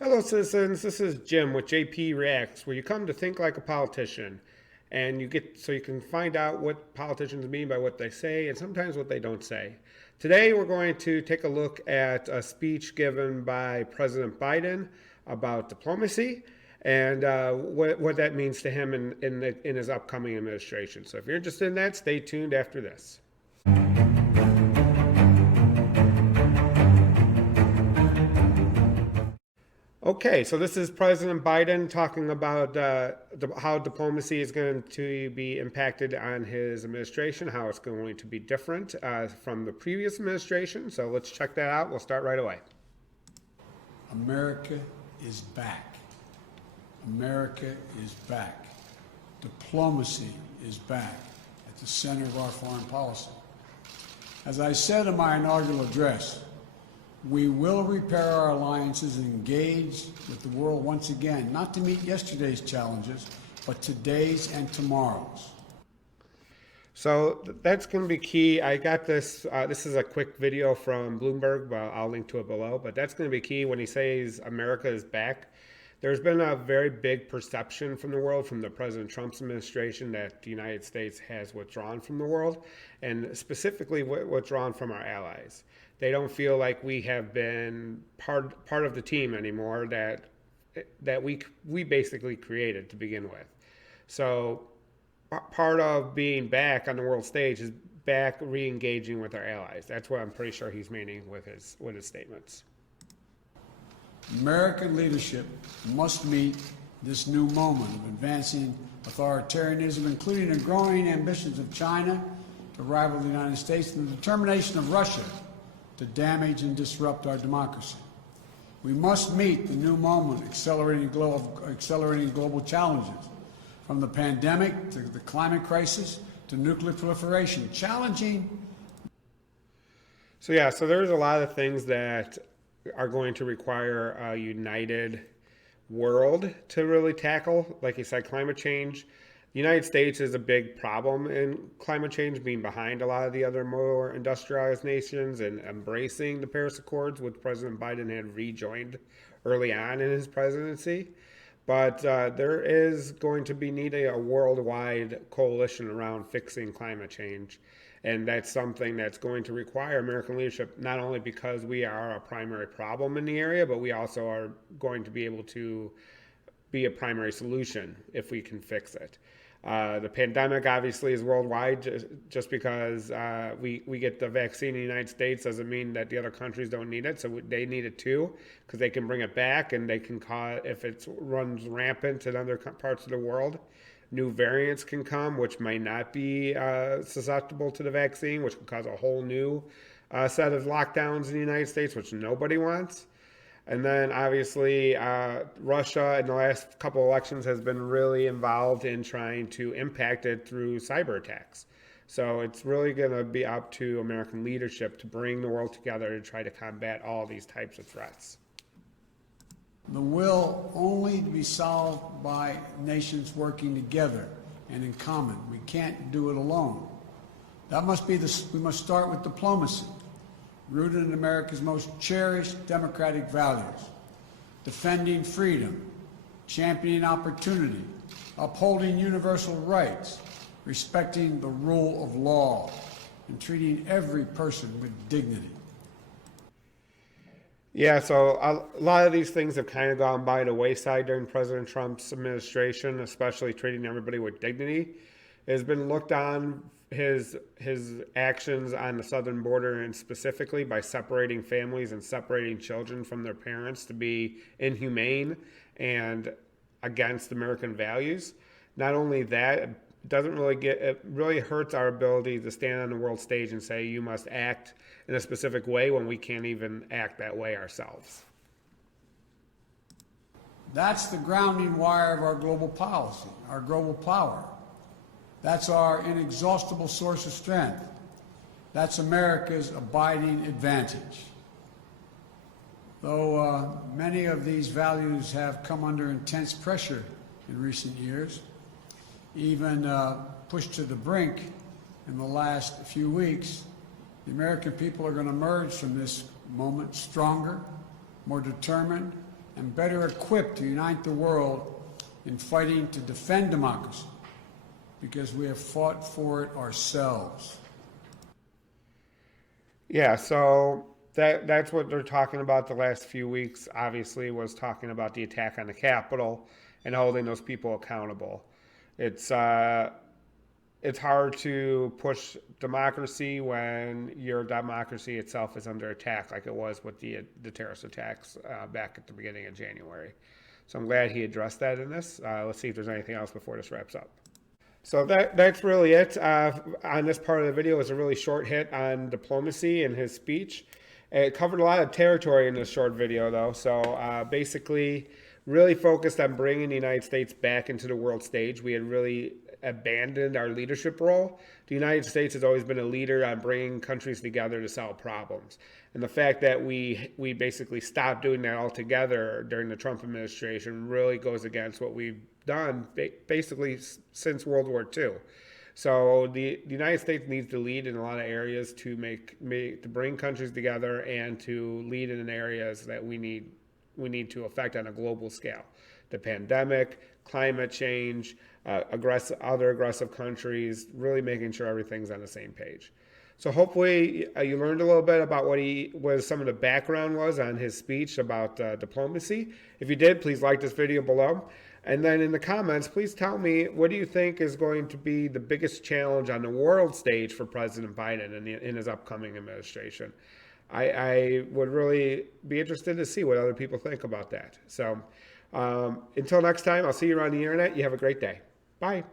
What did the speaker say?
Hello, citizens. This is Jim with JP Reacts, where you come to think like a politician, and you can find out what politicians mean by what they say, and sometimes what they don't say. Today, we're going to take a look at a speech given by President Biden about diplomacy and what that means to him in his upcoming administration. So, if you're interested in that, stay tuned after this. Okay, so this is President Biden talking about how diplomacy is going to be impacted on his administration, how it's going to be different from the previous administration. So let's check that out. We'll start right away. America is back. America is back. Diplomacy is back at the center of our foreign policy. As I said in my inaugural address, we will repair our alliances and engage with the world once again, not to meet yesterday's challenges, but today's and tomorrow's. So that's going to be key. I got this. This is a quick video from Bloomberg. I'll link to it below. But that's going to be key when he says America is back. There's been a very big perception from the world, from the President Trump's administration, that the United States has withdrawn from the world, and specifically withdrawn from our allies. They don't feel like we have been part of the team anymore that we basically created to begin with. So part of being back on the world stage is back re-engaging with our allies. That's what I'm pretty sure he's meaning with his statements. American leadership must meet this new moment of advancing authoritarianism, including the growing ambitions of China to rival the United States and the determination of Russia to damage and disrupt our democracy. We must meet the new moment, accelerating global challenges, from the pandemic to the climate crisis to nuclear proliferation, challenging. So there's a lot of things that are going to require a united world to really tackle. Like you said, climate change. The United States is a big problem in climate change, being behind a lot of the other more industrialized nations and embracing the Paris Accords, which President Biden had rejoined early on in his presidency. But there is going to be needed a worldwide coalition around fixing climate change. And that's something that's going to require American leadership, not only because we are a primary problem in the area, but we also are going to be able to be a primary solution if we can fix it. The pandemic obviously is worldwide. Just because we get the vaccine in the United States doesn't mean that the other countries don't need it. So they need it too, because they can bring it back, and they can cause, if it runs rampant in other parts of the world, new variants can come, which may not be susceptible to the vaccine, which could cause a whole new set of lockdowns in the United States, which nobody wants. And then obviously Russia in the last couple of elections has been really involved in trying to impact it through cyber attacks. So it's really going to be up to American leadership to bring the world together to try to combat all these types of threats. The will only be solved by nations working together and in common. We can't do it alone. We must start with diplomacy, rooted in America's most cherished democratic values, defending freedom, championing opportunity, upholding universal rights, respecting the rule of law, and treating every person with dignity. Yeah, so a lot of these things have kind of gone by the wayside during President Trump's administration, especially treating everybody with dignity. It has been looked on his actions on the southern border, and specifically by separating families and separating children from their parents, to be inhumane and against American values. Not only that, it really hurts our ability to stand on the world stage and say you must act in a specific way when we can't even act that way ourselves. That's the grounding wire of our global policy, our global power. That's our inexhaustible source of strength. That's America's abiding advantage. Though many of these values have come under intense pressure in recent years, even pushed to the brink in the last few weeks, the American people are going to emerge from this moment stronger, more determined, and better equipped to unite the world in fighting to defend democracy, because we have fought for it ourselves. Yeah, so that's what they're talking about the last few weeks, obviously, was talking about the attack on the Capitol and holding those people accountable. It's it's hard to push democracy when your democracy itself is under attack, like it was with the terrorist attacks back at the beginning of January. So I'm glad he addressed that in this. Let's see if there's anything else before this wraps up. So that's really it on this part of the video. It was a really short hit on diplomacy in his speech. It covered a lot of territory in this short video, though. So basically, really focused on bringing the United States back into the world stage. We had really abandoned our leadership role. The United States has always been a leader on bringing countries together to solve problems. And the fact that we basically stopped doing that altogether during the Trump administration really goes against what we've done basically since World War II. So the United States needs to lead in a lot of areas to to bring countries together and to lead in areas that we need to affect on a global scale. The pandemic, climate change, other aggressive countries, really making sure everything's on the same page. So hopefully you learned a little bit about what some of the background was on his speech about diplomacy. If you did, please like this video below. And then in the comments, please tell me, what do you think is going to be the biggest challenge on the world stage for President Biden in his upcoming administration? I would really be interested to see what other people think about that. So until next time, I'll see you around the internet. You have a great day. Bye.